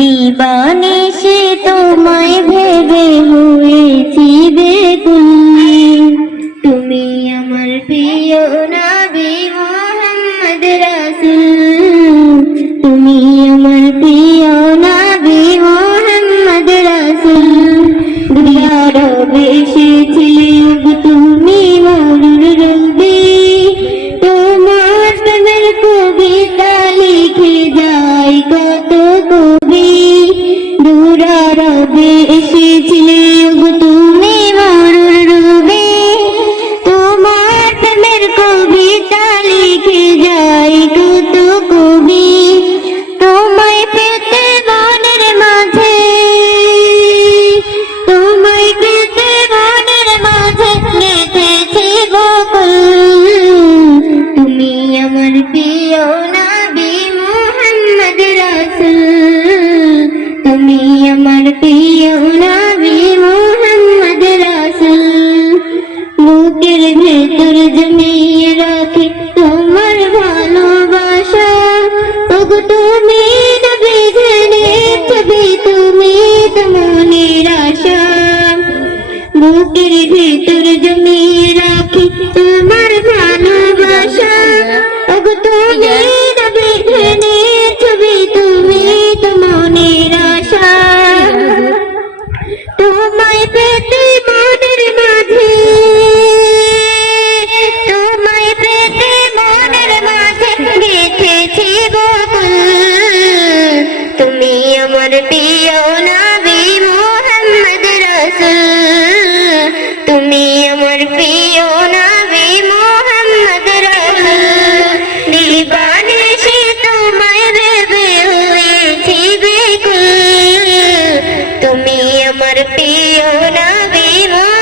দিবানিশি তোমায় ভেবে হয়েছি বেকুল। তুমি আমার প্রিয় নবী মুহাম্মদ রাসূল, তুমি আমার প্রিয় নবী মুহাম্মদ রাসূল। দুনিয়ার বেশি তুমি মরুর রবি, তোমার প্রেমের কবিতা লিখে যায় কত কবি। দুরার এসেছিলে তুমি মরুর রবি, তোমার প্রেমের কবিতা লিখে যায় কত কবি। তোমায় পেতে মনের মাঝে, তোমায় পেতে মনের মাঝে গেঁথেছি বকুল। তুমি আমার প্রিয় নবী মুহাম্মদ রাসূল, তুমি আমার প্রিয় নবী মুহাম্মদ রাসূল। বুকের ভেতর জমিয়ে রাখি তোমার ভালোবাসা, ওগো তুমি নবী জেনে ছবি, তুমি তো মনের আশা। বুকের ভেতর জমিয়ে রাখি তোমার ভালোবাসা, ওগো তুমি নবী জেনে ছবি, তুমি তো মনের আশা। তোমায় পেতে মনের মাঝে, তোমায় পেতে মনের মাঝে গেঁথেছি বকুল। তুমি আমার প্রিয় নবী মুহাম্মদ রাসূল, তুমি আমার প্রিয় নবী মুহাম্মদ রাসূল। দিবানিশি তোমায় ভেবে হয়েছি বেকুল, তুমি আমার প্রিয় নবী মুহাম্মদ